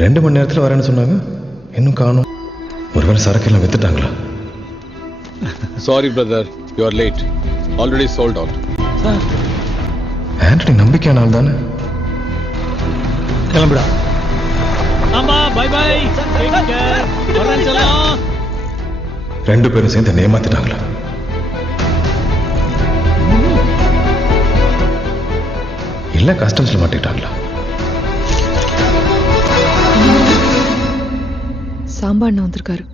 2 மணி நேரத்தில் வரேன்னு சொன்னாங்க, இன்னும் காணும். ஒருவேளை சரக்கெல்லாம் வித்துட்டாங்களா? Sorry brother, you are late. Already sold out. Antony நம்பிக்கையான ஆள் தானே? கிளம்புடா. ஆமா, பை பை. வரேன் செல்லம். 2 பேரும் சேர்ந்து என்னை ஏமாத்திட்டாங்களா? இல்ல கஸ்டம்ஸ்ல மாட்டிக்கிட்டாங்களா? சாம்பாண்ணா வந்திருக்காரு.